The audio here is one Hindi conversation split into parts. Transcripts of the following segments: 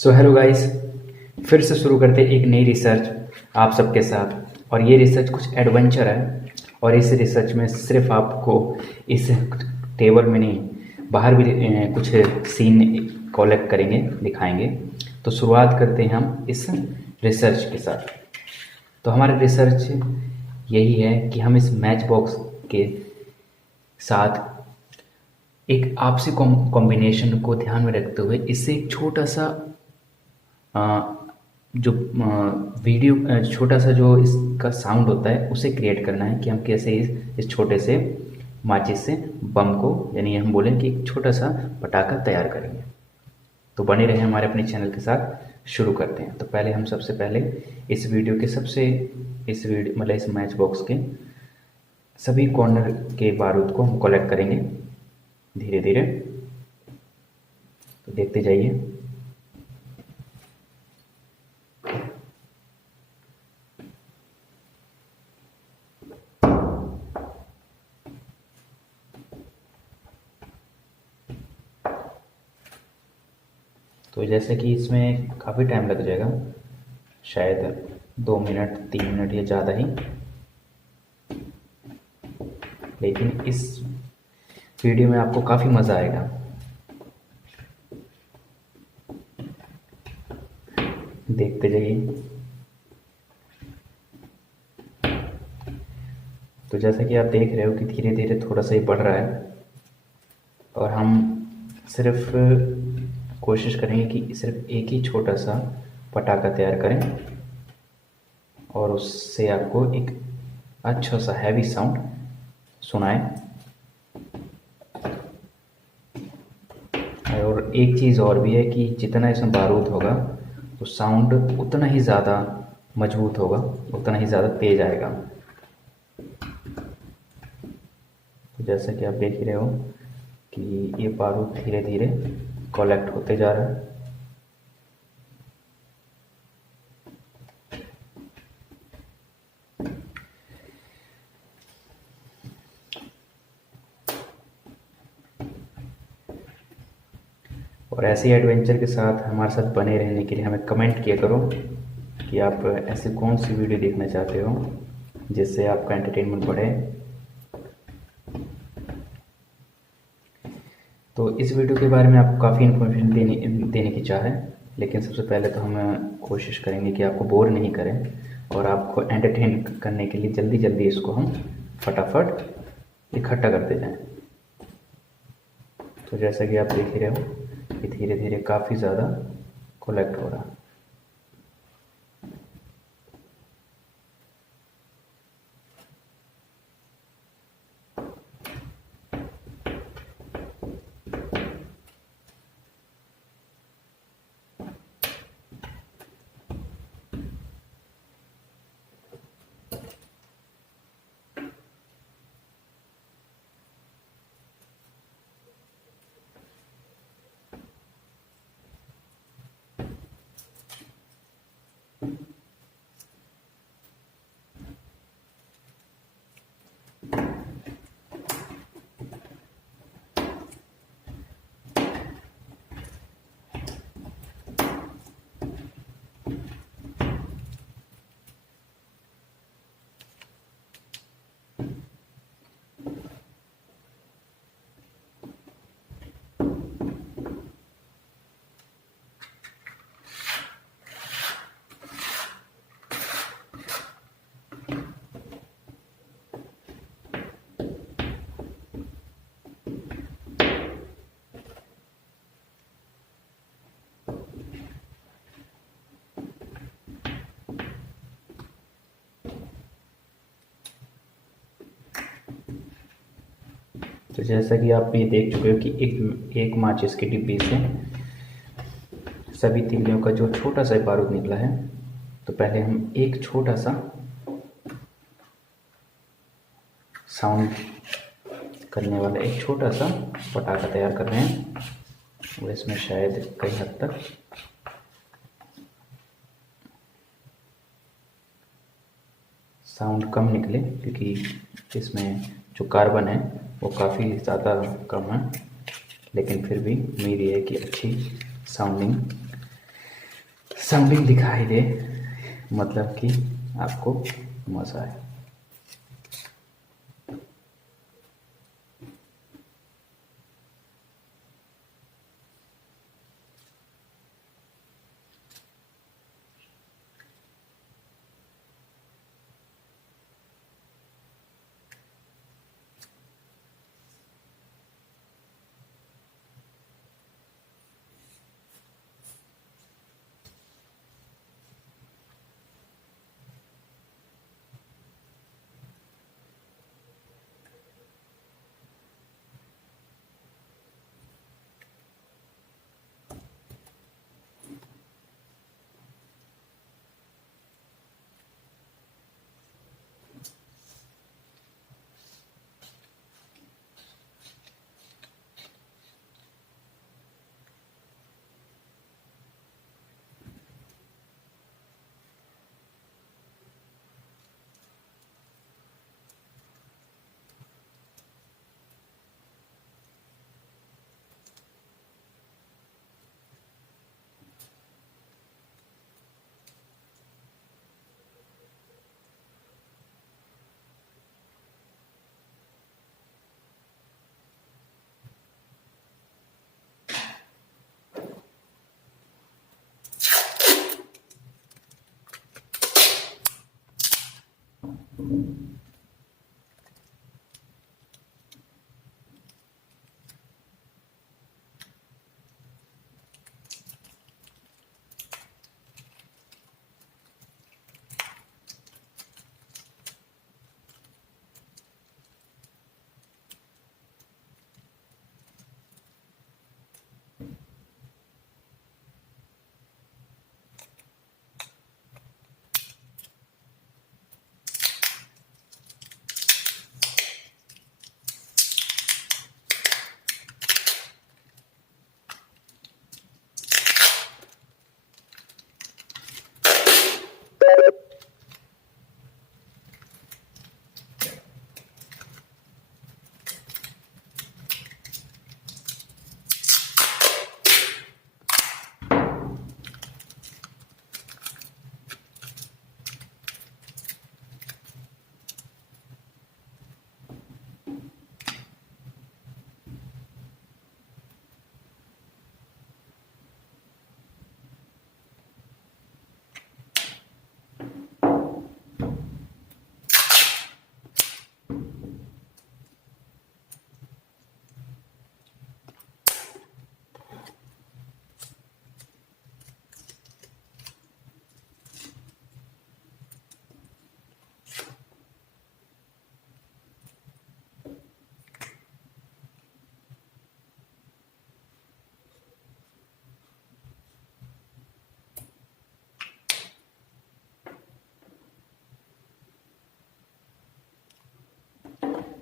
सो हेलो गाइस, फिर से शुरू करते एक नई रिसर्च आप सबके साथ। और ये रिसर्च कुछ एडवेंचर है। और इस रिसर्च में सिर्फ आपको इस टेबल में नहीं, बाहर भी कुछ सीन कलेक्ट करेंगे, दिखाएंगे। तो शुरुआत करते हैं हम इस रिसर्च के साथ। तो हमारा रिसर्च यही है कि हम इस मैच बॉक्स के साथ एक आपसी कॉम्बिनेशन को ध्यान में रखते हुए इससे एक छोटा सा अ, जो वीडियो छोटा सा जो इसका साउंड होता है उसे क्रिएट करना है कि हम कैसे इस छोटे से माचिस से बम को, यानी हम बोलें कि एक छोटा सा पटाखा तैयार करेंगे। तो बने रहे हमारे अपने चैनल के साथ। शुरू करते हैं। तो पहले हम सबसे पहले इस वीडियो के इस वीडियो मतलब इस मैच बॉक्स के सभी कॉर्नर के बारूद को हम कलेक्ट करेंगे धीरे धीरे। तो देखते जाइए। तो जैसे कि इसमें काफ़ी टाइम लग जाएगा, शायद 2 मिनट 3 मिनट या ज़्यादा ही, लेकिन इस वीडियो में आपको काफ़ी मज़ा आएगा। देखते जाइए। तो जैसा कि आप देख रहे हो कि धीरे धीरे थोड़ा सा ही बढ़ रहा है, और हम सिर्फ कोशिश करेंगे कि सिर्फ एक ही छोटा सा पटाखा तैयार करें और उससे आपको एक अच्छा सा हैवी साउंड सुनाए। और एक चीज़ और भी है कि जितना इसमें बारूद होगा तो साउंड उतना ही ज़्यादा मजबूत होगा, उतना ही ज़्यादा तेज आएगा। तो जैसा कि आप देख ही रहे हो कि ये बारूद धीरे धीरे कलेक्ट होते जा रहा है। और ऐसे एडवेंचर के साथ हमारे साथ बने रहने के लिए हमें कमेंट किया करो कि आप ऐसे कौन सी वीडियो देखना चाहते हो जिससे आपका एंटरटेनमेंट बढ़े। तो इस वीडियो के बारे में आपको काफ़ी इन्फॉर्मेशन देने की चाह है, लेकिन सबसे पहले तो हम कोशिश करेंगे कि आपको बोर नहीं करें और आपको एंटरटेन करने के लिए जल्दी जल्दी इसको हम फटाफट इकट्ठा करते जाएं। तो जैसा कि आप देख ही रहे हो कि धीरे धीरे काफ़ी ज़्यादा कलेक्ट हो रहा है। तो जैसा कि आप ये देख चुके हो कि एक माचिस की डिब्बी से सभी तीलियों का जो छोटा सा बारूद निकला है। तो पहले हम एक छोटा सा साउंड करने वाला एक छोटा सा पटाखा तैयार कर रहे हैं, और इसमें शायद कई हद तक साउंड कम निकले, क्योंकि इसमें जो कार्बन है वो काफ़ी ज़्यादा कम है, लेकिन फिर भी उम्मीद ये है कि अच्छी साउंडिंग समथिंग दिखाई दे, मतलब कि आपको मज़ा आए।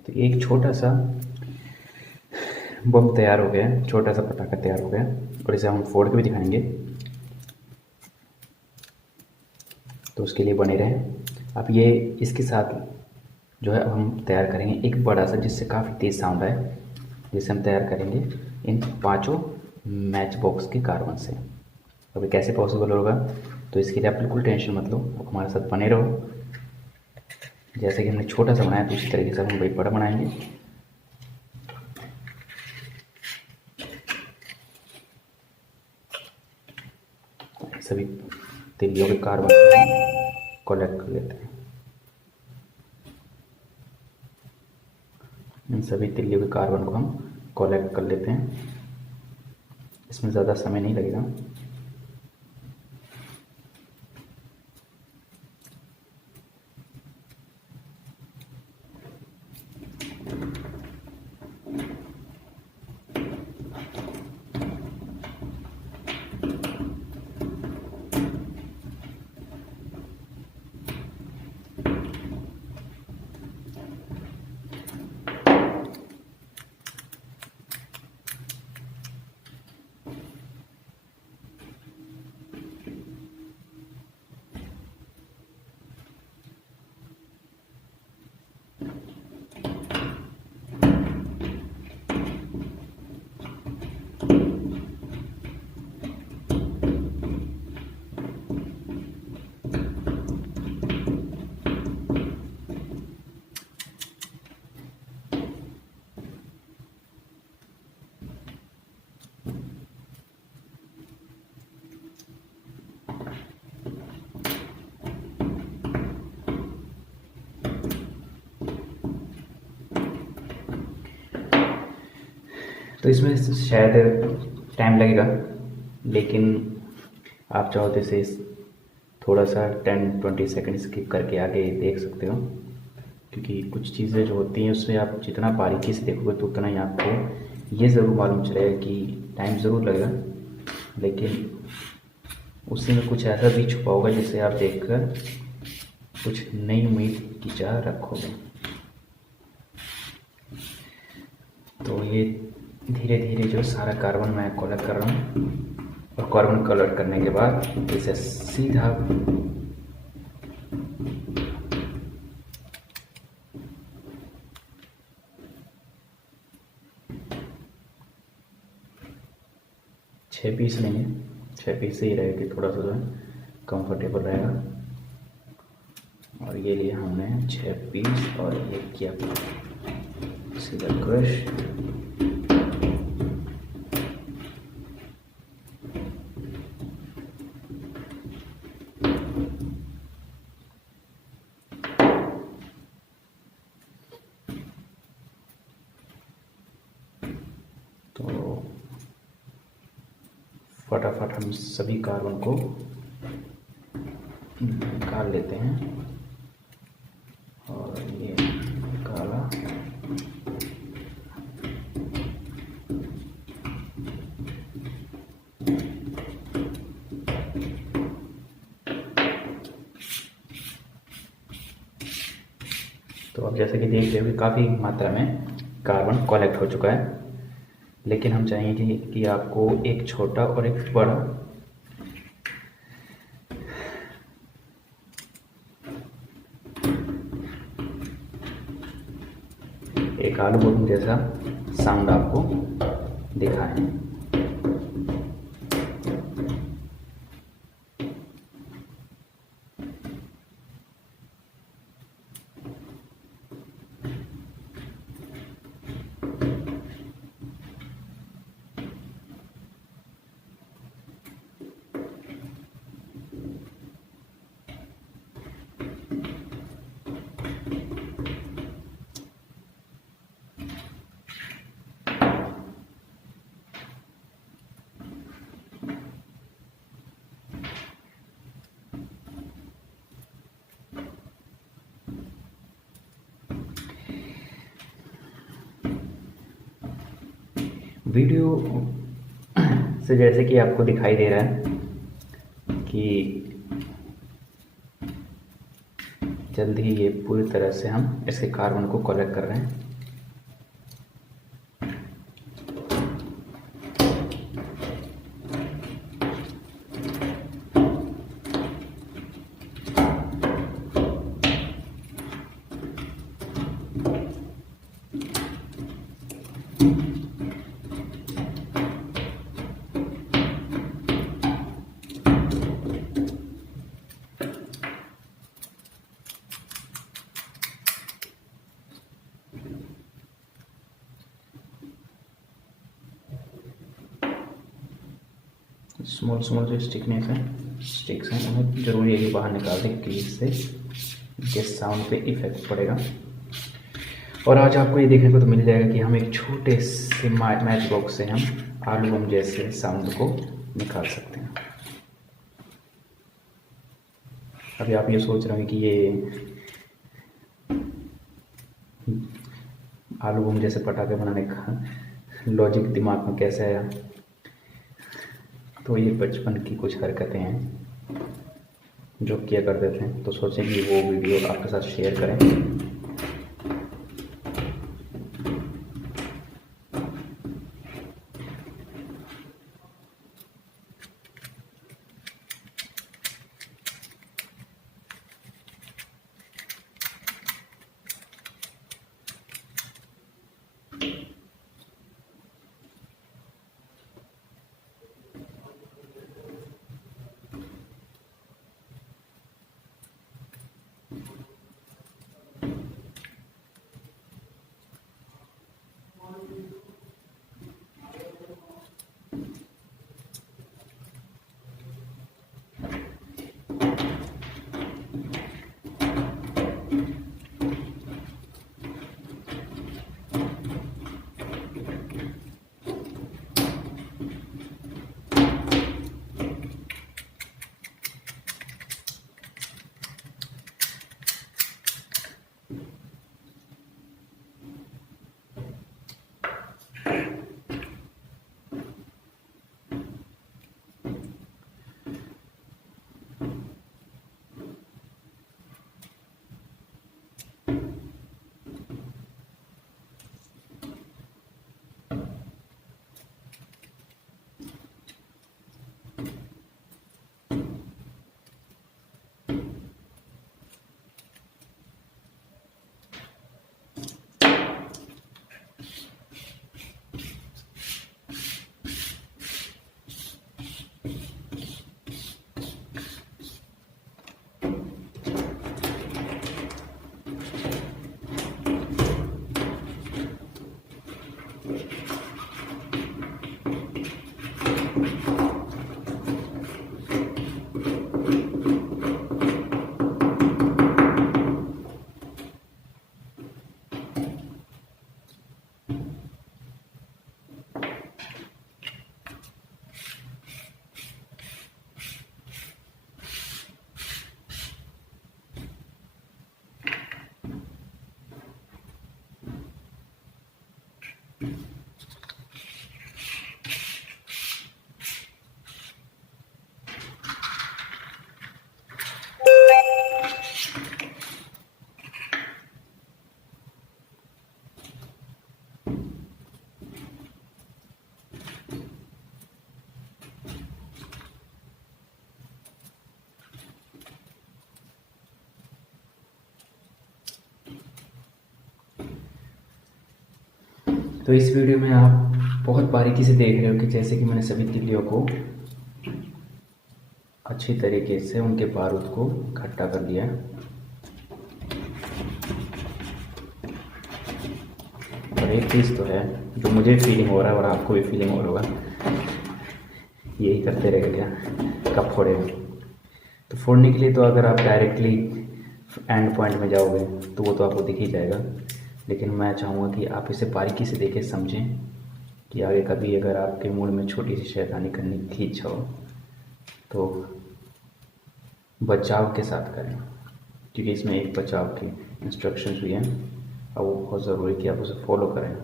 तो एक छोटा सा बम तैयार हो गया है, छोटा सा पटाखा तैयार हो गया है, और इसे हम फोड़ के भी दिखाएंगे, तो उसके लिए बने रहें। अब ये इसके साथ जो है अब हम तैयार करेंगे एक बड़ा सा, जिससे काफ़ी तेज़ साउंड आए, जिसे हम तैयार करेंगे इन पांचों मैच बॉक्स के कार्बन से। अब ये कैसे पॉसिबल होगा, तो इसके लिए आप बिल्कुल टेंशन मत लो, आप हमारे साथ बने रहो। जैसे कि हमने छोटा सा बनाया, तो उसी तरीके से हम वही बड़ा बनाएंगे। सभी तिल्लियों के कार्बन कलेक्ट कर लेते हैं। इन सभी तिल्लियों के कार्बन को हम कलेक्ट कर लेते हैं। इसमें ज़्यादा समय नहीं लगेगा। तो इसमें शायद टाइम लगेगा, लेकिन आप चाहो तो इसे थोड़ा सा 10-20 सेकंड स्किप करके आगे देख सकते हो, क्योंकि कुछ चीज़ें जो होती हैं उसमें आप जितना बारीकी से देखोगे तो उतना ही आपको ये ज़रूर मालूम चलेगा कि टाइम ज़रूर लगेगा, लेकिन उसी में कुछ ऐसा भी छुपा होगा जिसे आप देखकर कुछ नई उम्मीद की चाह रखोगे। तो ये धीरे धीरे जो सारा कार्बन मैं कलेक्ट कर रहा हूँ, और कार्बन कलेक्ट करने के बाद इसे सीधा छः पीस लेंगे। 6 पीस से ही रहेगी, थोड़ा सा जो है कंफर्टेबल रहेगा। और ये लिए हमने 6 पीस और ये किया सीधा क्रश। तो फटाफट हम सभी कार्बन को निकाल लेते हैं। और ये काला तो अब जैसे कि देख रहे हो कि काफ़ी मात्रा में कार्बन कलेक्ट हो चुका है, लेकिन हम चाहेंगे कि आपको एक छोटा और एक बड़ा एक आलू बलून जैसा साउंड आपको दिखाएं। वीडियो से जैसे कि आपको दिखाई दे रहा है कि जल्द ही ये पूरी तरह से हम इसके कार्बन को कलेक्ट कर रहे हैं। स्मॉल स्मॉल जो स्टिक्स हैं उन्हें ज़रूरी है कि बाहर निकाल दें, क्योंकि इससे इनके साउंड पे इफेक्ट पड़ेगा। और आज आपको ये देखने को तो मिल जाएगा कि हम एक छोटे से मैच बॉक्स से हम आलू बम जैसे साउंड को निकाल सकते हैं। अभी आप ये सोच रहे हैं कि ये आलू बम जैसे पटाखे बनाने का लॉजिक दिमाग में कैसे आया। तो ये बचपन की कुछ हरकतें हैं जो किया करते थे, तो सोचें कि वो वीडियो आपके साथ शेयर करें। तो इस वीडियो में आप बहुत बारीकी से देख रहे हो कि जैसे कि मैंने सभी तिल्लियों को अच्छी तरीके से उनके बारूद को इकट्ठा कर लिया है। और एक चीज़ तो है जो मुझे फीलिंग हो रहा है और आपको भी फीलिंग हो रहा होगा, यही करते रह गया कब फोड़ेगा। तो फोड़ने के लिए तो अगर आप डायरेक्टली एंड पॉइंट में जाओगे तो वो तो आपको दिख ही जाएगा, लेकिन मैं चाहूँगा कि आप इसे बारीकी से देखें, समझें कि आगे कभी अगर आपके मूड में छोटी सी शैतानी करने की इच्छा हो तो बचाव के साथ करें, क्योंकि इसमें एक बचाव की इंस्ट्रक्शंस भी हैं और वो बहुत ज़रूरी है कि आप उसे फॉलो करें।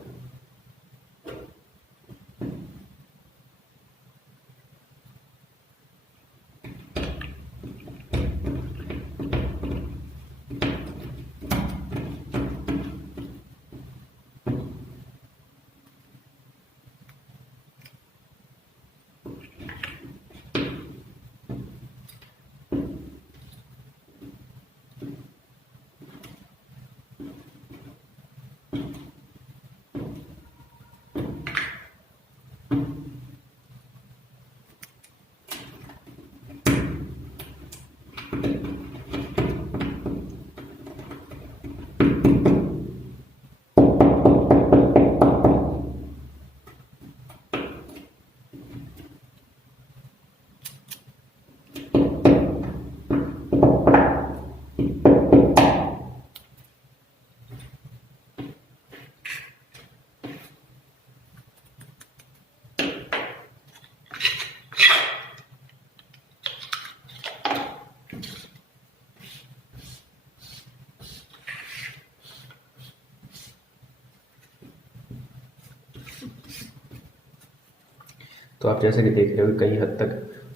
तो आप जैसे कि देख रहे हो कई हद तक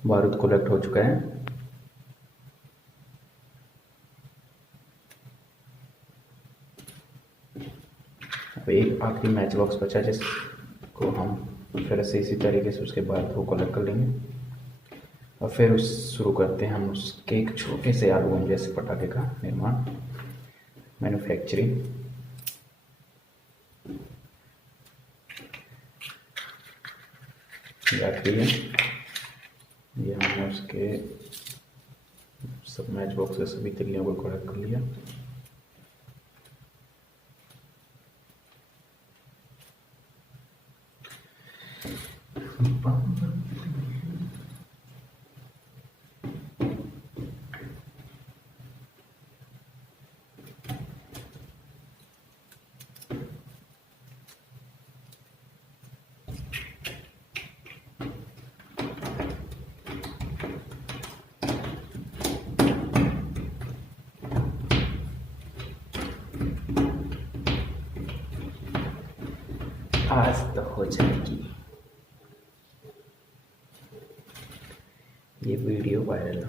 बारूद कलेक्ट हो चुका है। अब एक आखिरी मैच बॉक्स बचा जिसको हम फिर से इसी तरीके से उसके बाद वो कलेक्ट कर लेंगे और फिर उस शुरू करते हैं हम उसके एक छोटे से आलू बम जैसे पटाखे का निर्माण, मैन्युफैक्चरिंग। आखिरी है ये हमने उसके सब मैच बॉक्स से सभी तिल्लियों को कलेक्ट कर लिया। आज तो हो जाएगी ये वीडियो वायरल।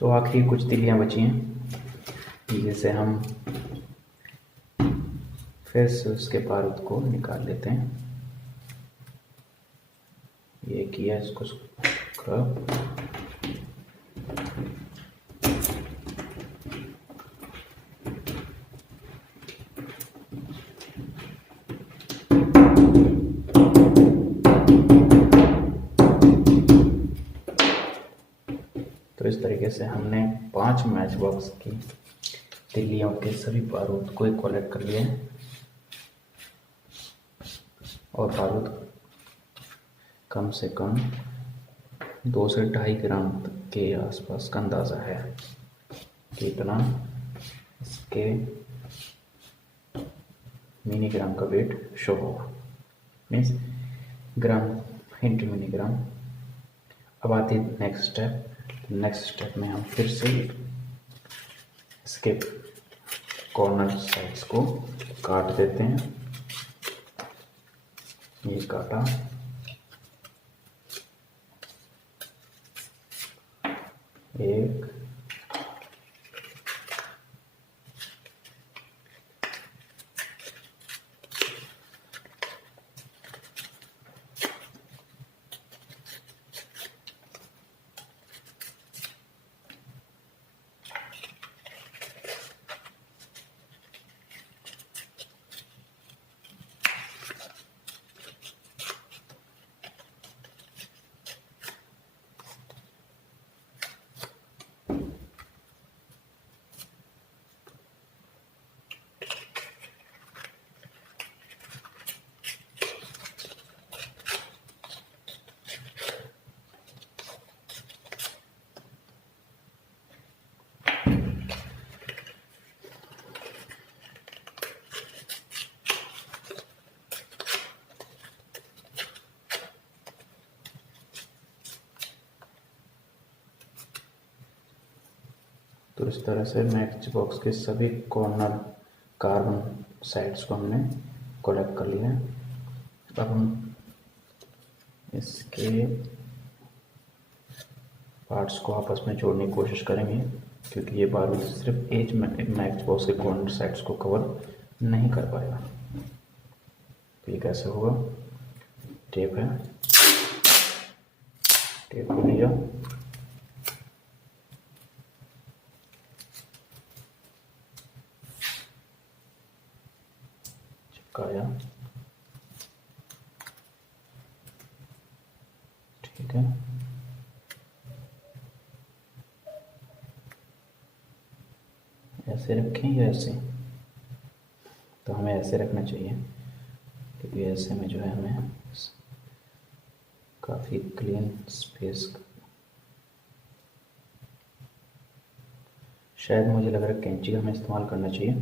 तो आखिरी कुछ तिल्लियाँ बची हैं जिसे हम फिर से उसके बारूद को निकाल लेते हैं। ये किया, इसको स्क्रब। तो इस तरीके से हमने 5 मैच बॉक्स की तिल्लियों के सभी बारूद को कलेक्ट कर लिए हैं और बारूद कम से कम 2 से 2.5 ग्राम के आसपास का अंदाज़ा है कि इतना इसके मिलीग्राम का वेट शो होगा, मीन्स ग्राम इंटू मिलीग्राम। अब आती है नेक्स्ट स्टेप। नेक्स्ट स्टेप में हम फिर से इसके कॉर्नर साइड्स को काट देते हैं। ये काटा, एक, तो इस तरह से मैच बॉक्स के सभी कॉर्नर कार्बन साइड्स को हमने कलेक्ट कर लिया है। अब हम इसके पार्ट्स को आपस में जोड़ने की कोशिश करेंगे, क्योंकि ये बारूद सिर्फ एज मैच बॉक्स के कॉर्नर साइड्स को कवर नहीं कर पाएगा। तो ये कैसे होगा? टेप है, टेप को लिया, चिपकाया, ठीक है। ऐसे रखें या ऐसे? तो हमें ऐसे रखना चाहिए, क्योंकि ऐसे में जो है हमें काफ़ी क्लीन स्पेस, शायद मुझे लग रहा है कैंची का हमें इस्तेमाल करना चाहिए,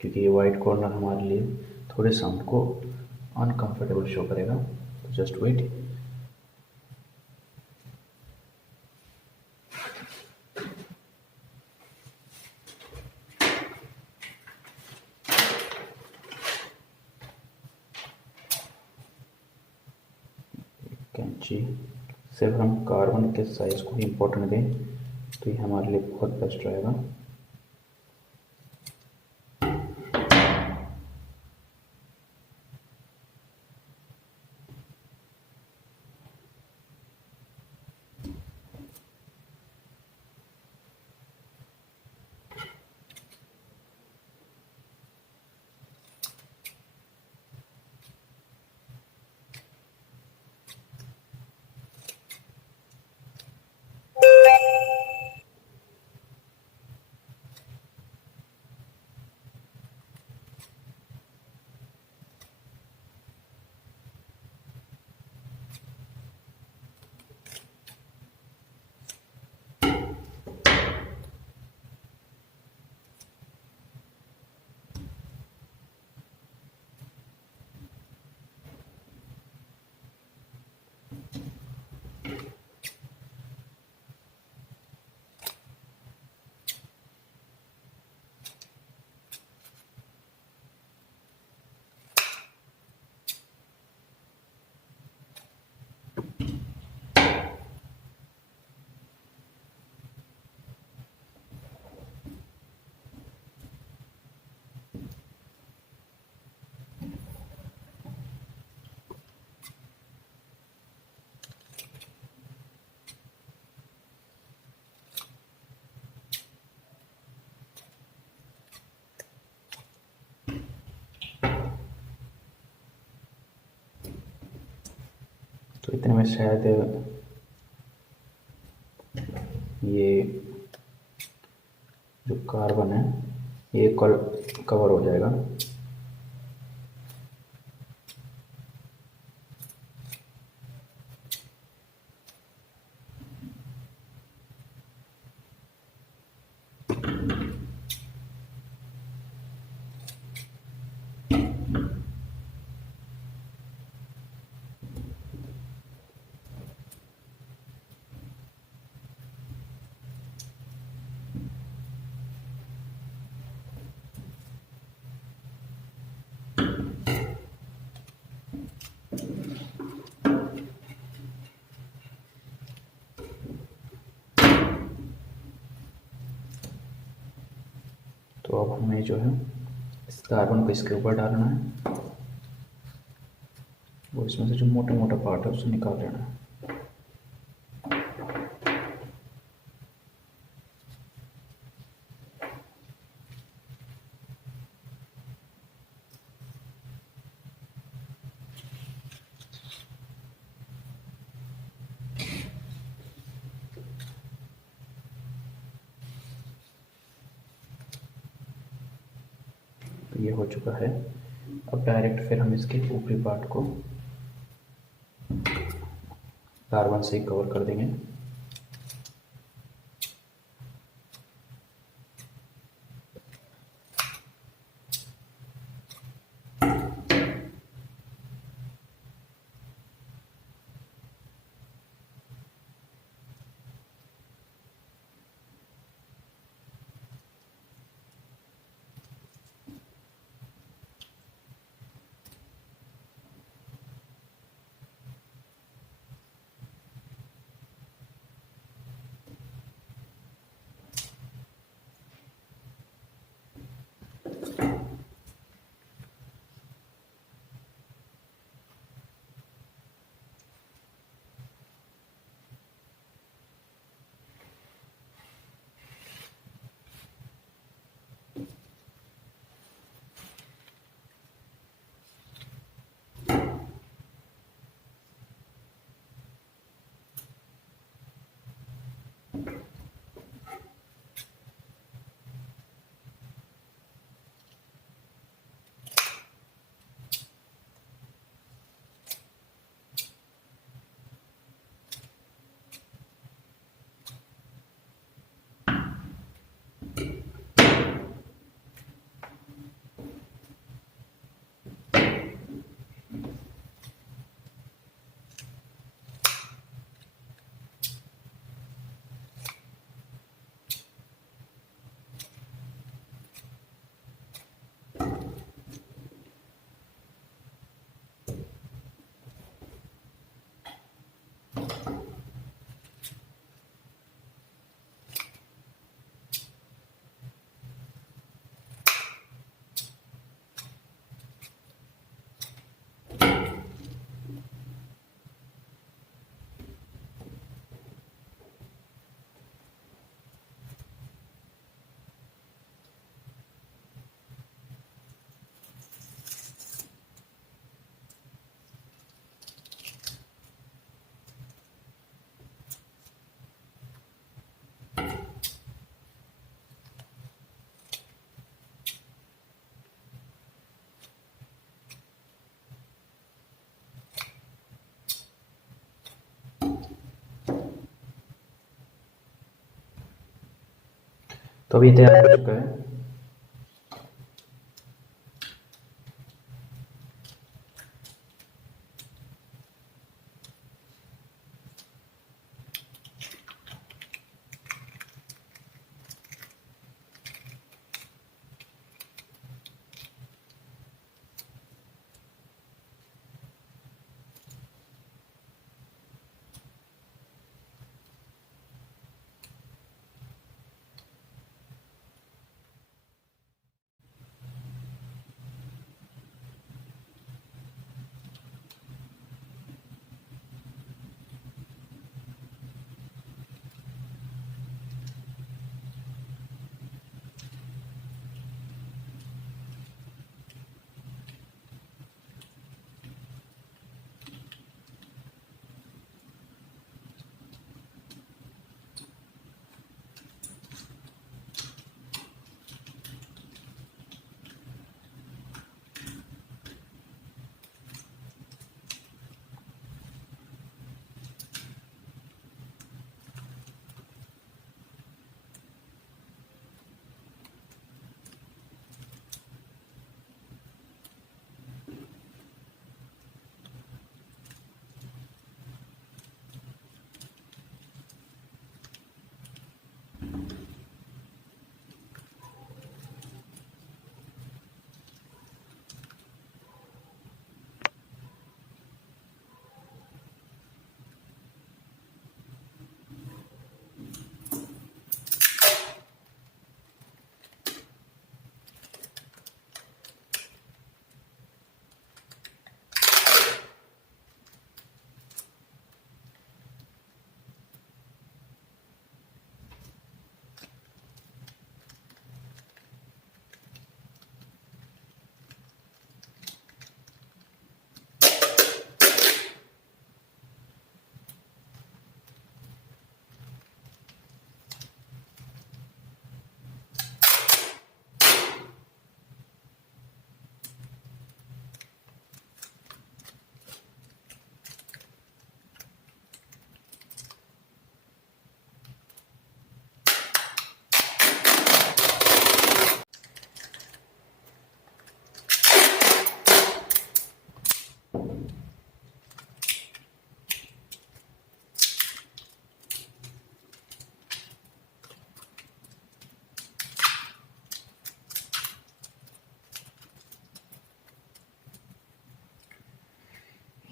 क्योंकि ये वाइट कॉर्नर हमारे लिए थोड़े सा हमको अनकंफर्टेबल शो करेगा। तो जस्ट वेट। कैंची सिर्फ हम कार्बन के साइज को ही इम्पोर्टेंट दें तो ये हमारे लिए बहुत बेस्ट रहेगा। तो इतने में शायद ये जो कार्बन है ये कवर हो जाएगा। तो अब हमें जो है इस कार्बन को इसके ऊपर डालना है, वो इसमें से जो मोटा मोटा पार्ट है उसे निकाल लेना है। तो ये हो चुका है। अब डायरेक्ट फिर हम इसके ऊपरी पार्ट को कार्बन से कवर कर देंगे। तो अभी तैयार हो चुका है।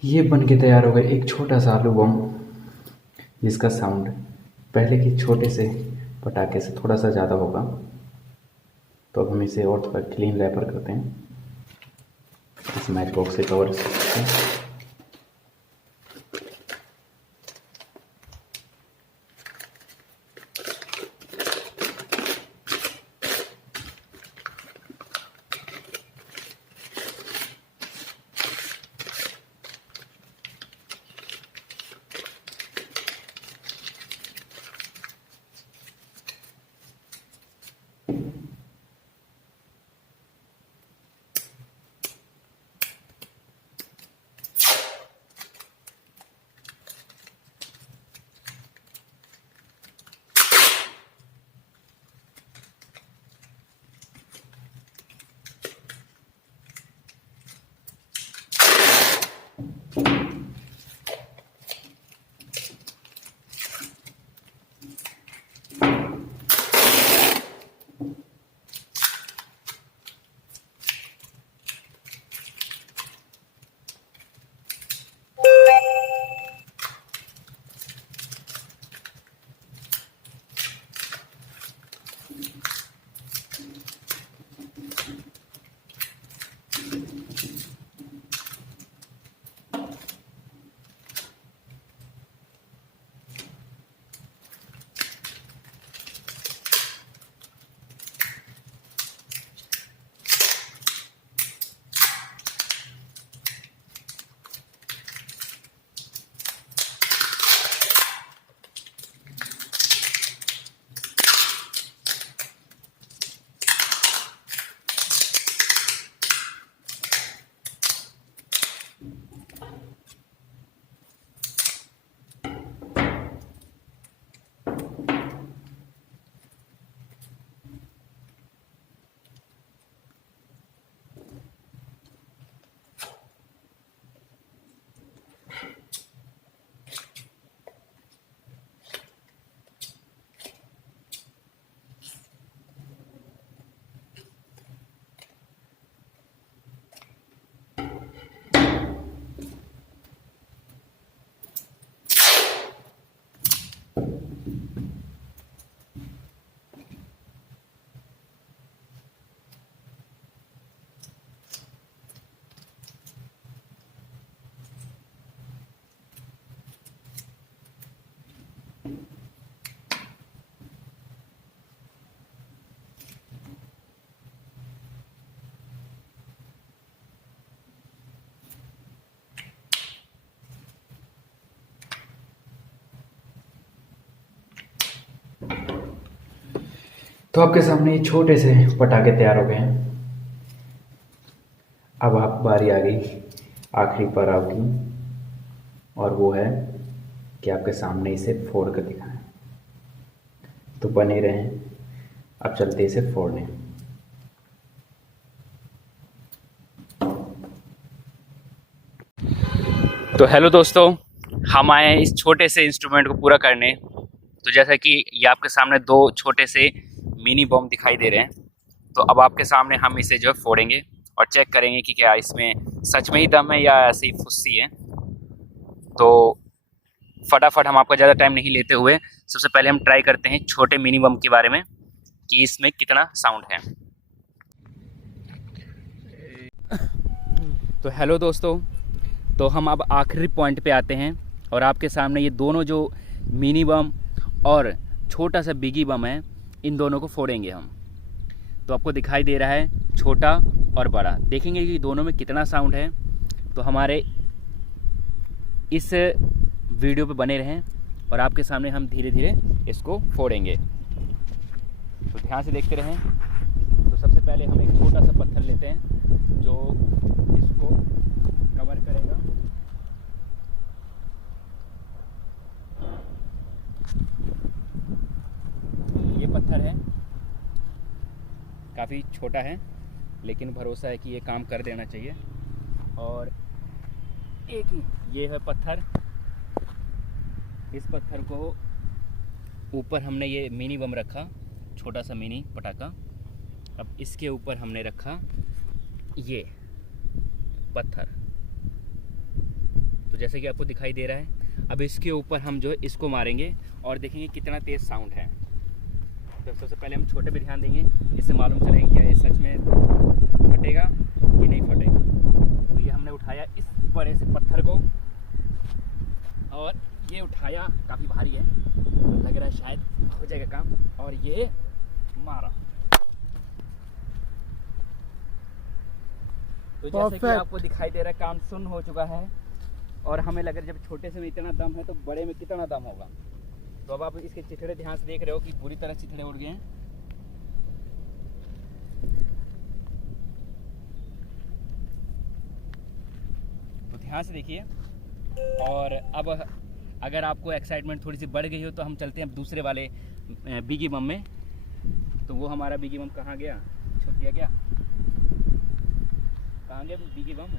ये बन के तैयार हो गया एक छोटा सा आलू बम, जिसका साउंड पहले के छोटे से पटाखे से थोड़ा सा ज़्यादा होगा। तो अब हम इसे और थोड़ा क्लीन रैपर करते हैं, इस मैच बॉक्स से कवर से। तो आपके सामने ये छोटे से पटाखे तैयार हो गए हैं। अब आप बारी आ गई आखिरी पड़ाव की, और वो है कि आपके सामने इसे फोड़ कर दिखाएं। तो बने रहें, अब चलते इसे फोड़ने। तो हेलो दोस्तों, हम आए हैं इस छोटे से इंस्ट्रूमेंट को पूरा करने। तो जैसा कि ये आपके सामने दो छोटे से मिनी बम दिखाई दे रहे हैं, तो अब आपके सामने हम इसे जो है फोड़ेंगे और चेक करेंगे कि क्या इसमें सच में ही दम है या ऐसी ही फुस्सी है। तो फटाफट हम आपका ज़्यादा टाइम नहीं लेते हुए सबसे पहले हम ट्राई करते हैं छोटे मिनी बम के बारे में कि इसमें कितना साउंड है। तो हेलो दोस्तों, तो हम अब आखिरी पॉइंट पे आते हैं और आपके सामने ये दोनों जो मिनी बम और छोटा सा बिगी बम है, इन दोनों को फोड़ेंगे हम। तो आपको दिखाई दे रहा है छोटा और बड़ा, देखेंगे कि दोनों में कितना साउंड है। तो हमारे इस वीडियो पे बने रहें और आपके सामने हम धीरे धीरे इसको फोड़ेंगे। तो ध्यान से देखते रहें। तो सबसे पहले हम एक छोटा सा पत्थर लेते हैं जो इसको कवर करेगा। ये पत्थर है, काफ़ी छोटा है लेकिन भरोसा है कि ये काम कर देना चाहिए। और एक ही ये है पत्थर, इस पत्थर को ऊपर हमने ये मिनी बम रखा, छोटा सा मिनी पटाखा। अब इसके ऊपर हमने रखा ये पत्थर। तो जैसे कि आपको दिखाई दे रहा है, अब इसके ऊपर हम जो है इसको मारेंगे और देखेंगे कितना तेज़ साउंड है। तो सबसे पहले हम छोटे पे ध्यान देंगे, इससे मालूम चलेगा क्या ये सच में फटेगा कि नहीं फटेगा। तो ये हमने उठाया इस बड़े से पत्थर को, और ये उठाया, काफ़ी भारी है, लग रहा है शायद हो जाएगा काम, और ये मारा। तो जैसे कि आपको दिखाई दे रहा है काम सुन्न हो चुका है, और हमें लग रहा है जब छोटे से में इतना दम है तो बड़े में कितना दम होगा। तो अब आप इसके चिथड़े ध्यान से देख रहे हो कि पूरी तरह चिथड़े उड़ गए हैं। तो ध्यान से देखिए। और अब अगर आपको एक्साइटमेंट थोड़ी सी बढ़ गई हो तो हम चलते हैं अब दूसरे वाले बिगी बम में। तो वो हमारा बिगी बम कहाँ गया, छुप गया क्या, कहाँ गया बिगी बम?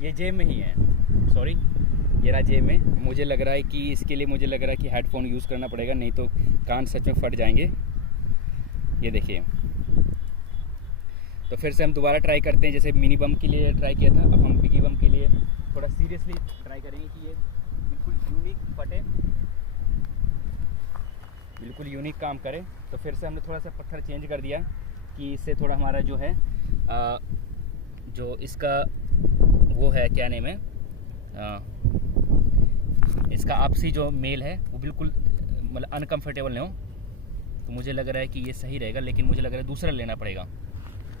ये जेब में ही है, सॉरी, ये रहा जेब में। मुझे लग रहा है कि इसके लिए मुझे लग रहा है कि हेडफोन यूज़ करना पड़ेगा, नहीं तो कान सच में फट जाएंगे। ये देखिए। तो फिर से हम दोबारा ट्राई करते हैं, जैसे मिनी बम के लिए ट्राई किया था, अब हम बिगी बम के लिए थोड़ा सीरियसली ट्राई करेंगे कि ये बिल्कुल यूनिक फटे, बिल्कुल यूनिक काम करे। तो फिर से हमने थोड़ा सा पत्थर चेंज कर दिया कि इससे थोड़ा हमारा जो है जो इसका वो है, क्या नेम है, इसका आपसी जो मेल है वो बिल्कुल मतलब अनकंफर्टेबल नहीं हो। तो मुझे लग रहा है कि ये सही रहेगा, लेकिन मुझे लग रहा है दूसरा लेना पड़ेगा।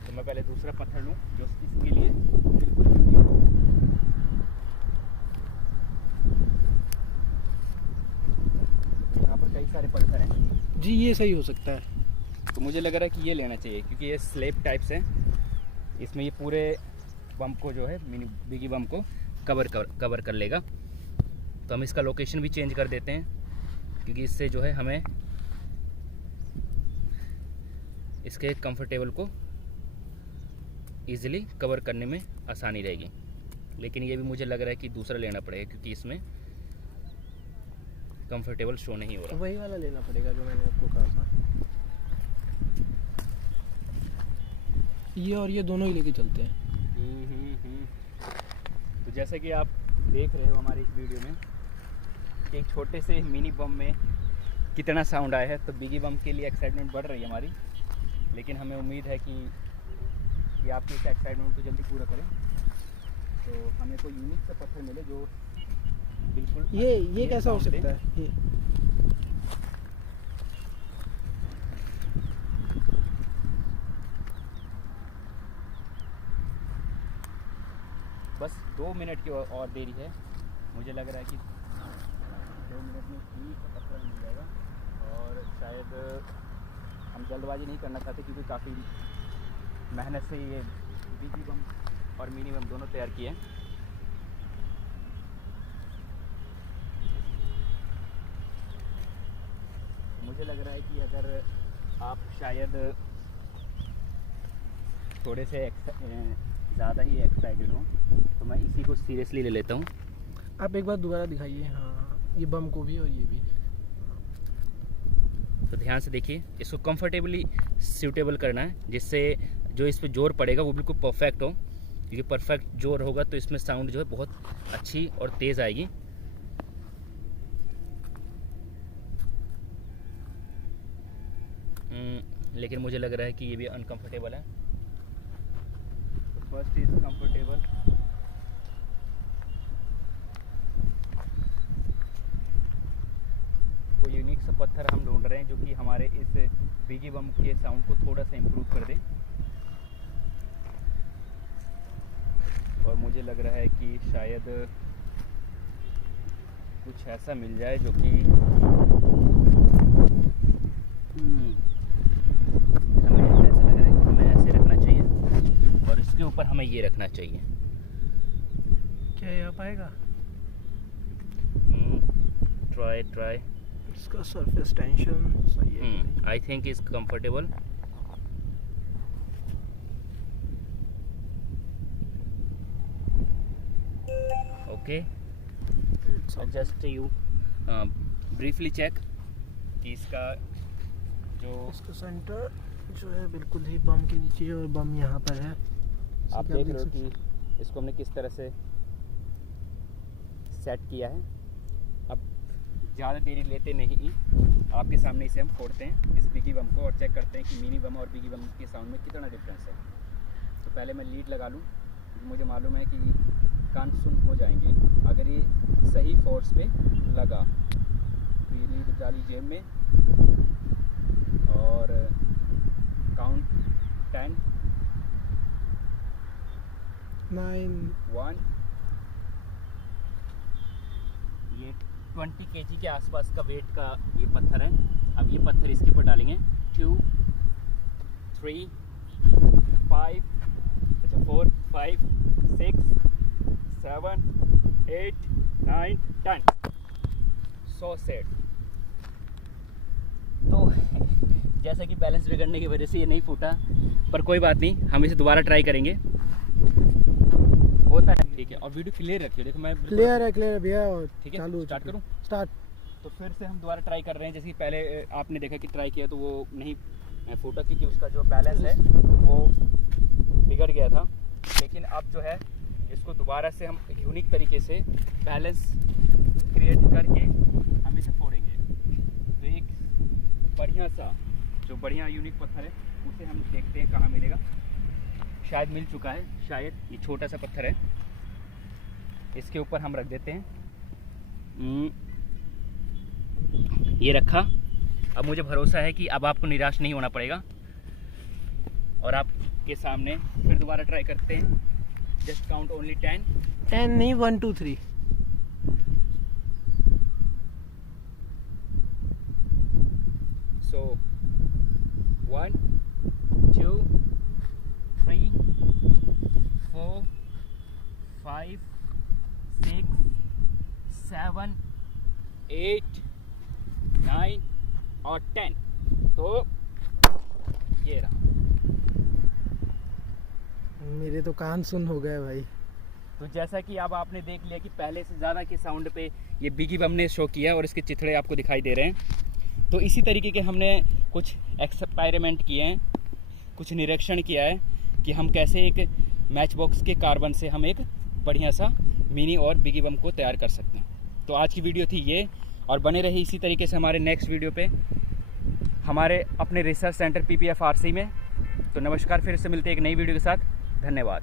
तो मैं पहले दूसरा पत्थर लूँ जो इसके लिए बिल्कुल यूनिक हो। यहाँ पर कई सारे पत्थर हैं जी, ये सही हो सकता है। तो मुझे लग रहा है कि ये लेना चाहिए, क्योंकि ये स्लेब टाइप्स है, इसमें ये पूरे बम को जो है मिनी बिगी बम को कवर कर लेगा। तो हम इसका लोकेशन भी चेंज कर देते हैं, क्योंकि इससे जो है हमें इसके कंफर्टेबल को इजीली कवर करने में आसानी रहेगी। लेकिन ये भी मुझे लग रहा है कि दूसरा लेना पड़ेगा, क्योंकि इसमें कंफर्टेबल शो नहीं हो रहा। वही वाला लेना पड़ेगा जो मैंने आपको कहा था। ये और ये दोनों ही लेके चलते हैं। तो जैसे कि आप देख रहे हो हमारी इस वीडियो में कि एक छोटे से मिनी बम में कितना साउंड आया है। तो बिगी बम के लिए एक्साइटमेंट बढ़ रही है हमारी, लेकिन हमें उम्मीद है कि ये आपकी इस एक्साइटमेंट को जल्दी पूरा करें। तो हमें कोई यूनिक सा पत्थर मिले जो बिल्कुल ये कैसा हो सकता है? ये बस 2 मिनट की और देरी है। मुझे लग रहा है कि 2 मिनट में ठीक पत्थर मिल जाएगा। और शायद हम जल्दबाजी नहीं करना चाहते, क्योंकि काफ़ी मेहनत से ये बिगी बम और मिनी बम दोनों तैयार किए हैं। तो मुझे लग रहा है कि अगर आप शायद थोड़े से ज़्यादा ही एक्साइटेड हो तो मैं इसी को सीरियसली ले लेता हूँ। आप एक बार दोबारा दिखाइए। हाँ, ये बम को भी और ये भी। तो ध्यान से देखिए, इसको कंफर्टेबली सूटेबल करना है, जिससे जो इस पे जोर पड़ेगा वो बिल्कुल परफेक्ट हो, क्योंकि परफेक्ट जोर होगा तो इसमें साउंड जो है बहुत अच्छी और तेज़ आएगी। लेकिन मुझे लग रहा है कि ये भी अनकंफर्टेबल है। तो फर्स्ट इज कंफर्टेबल। कोई यूनिक सा पत्थर हम ढूंढ रहे हैं जो कि हमारे इस बिगी बम के साउंड को थोड़ा सा इम्प्रूव कर दे। और मुझे लग रहा है कि शायद कुछ ऐसा मिल जाए जो कि हमें ऐसा लग रहा है कि हमें ऐसे रखना चाहिए और इसके ऊपर हमें ये रखना चाहिए। क्या ये आ पाएगा? ट्राई। इसका सरफेस टेंशन सही है। I think is comfortable. Okay, just you briefly check कि इसका सेंटर जो है बिल्कुल ही बम के नीचे और बम यहाँ पर है। आप देख रहे हो कि इसको हमने किस तरह से सेट किया है। अब ज़्यादा देरी लेते नहीं, आपके सामने इसे हम फोड़ते हैं इस बिगी बम को और चेक करते हैं कि मिनी बम और बिगी बम के साउंड में कितना डिफरेंस है। तो पहले मैं लीड लगा लूँ, मुझे मालूम है कि कान सुन हो जाएंगे अगर ये सही फोर्स पे लगा। तो ये लीड डाली जेब में और काउंट 10 9 1 ये 20 kg के आसपास का वेट का ये पत्थर है। अब ये पत्थर इसके ऊपर डालेंगे 2 3 5 अच्छा 4 5 6 7 8 9 10 100 सेट। तो जैसा कि बैलेंस बिगड़ने की वजह से ये नहीं फूटा, पर कोई बात नहीं, हम इसे दोबारा ट्राई करेंगे। होता है, ठीक है। और वीडियो क्लियर रखिए, देखो मैं क्लियर है भैया। ठीक है, चालू स्टार्ट करूँ? स्टार्ट। तो फिर से हम दोबारा ट्राई कर रहे हैं। जैसे कि पहले आपने देखा कि ट्राई किया तो वो नहीं फूटा क्योंकि उसका जो बैलेंस है वो बिगड़ गया था। लेकिन अब जो है इसको दोबारा से हम यूनिक तरीके से बैलेंस क्रिएट करके हम इसे फोड़ेंगे। तो एक बढ़िया सा जो बढ़िया यूनिक पत्थर है उसे हम देखते हैं कहाँ मिलेगा। शायद मिल चुका है, शायद ये छोटा सा पत्थर है, इसके ऊपर हम रख देते हैं। ये रखा। अब मुझे भरोसा है कि अब आपको निराश नहीं होना पड़ेगा और आपके सामने फिर दोबारा ट्राई करते हैं। जस्ट काउंट ओनली 10 नहीं 1 2 3। सो 1 2 3 4 5 6 7 8 9 और 10। तो ये रहा। मेरे तो कान सुन हो गए भाई। तो जैसा कि अब आपने देख लिया कि पहले से ज़्यादा के साउंड पे ये बिगी बम ने शो किया और इसके चिथड़े आपको दिखाई दे रहे हैं। तो इसी तरीके के हमने कुछ एक्सपेरिमेंट किए हैं, कुछ निरीक्षण किया है कि हम कैसे एक मैच बॉक्स के कार्बन से हम एक बढ़िया सा मिनी और बिगी बम को तैयार कर सकते हैं। तो आज की वीडियो थी ये, और बने रही इसी तरीके से हमारे नेक्स्ट वीडियो पे हमारे अपने रिसर्च सेंटर PPFRC में। तो नमस्कार, फिर से मिलते हैं एक नई वीडियो के साथ। धन्यवाद।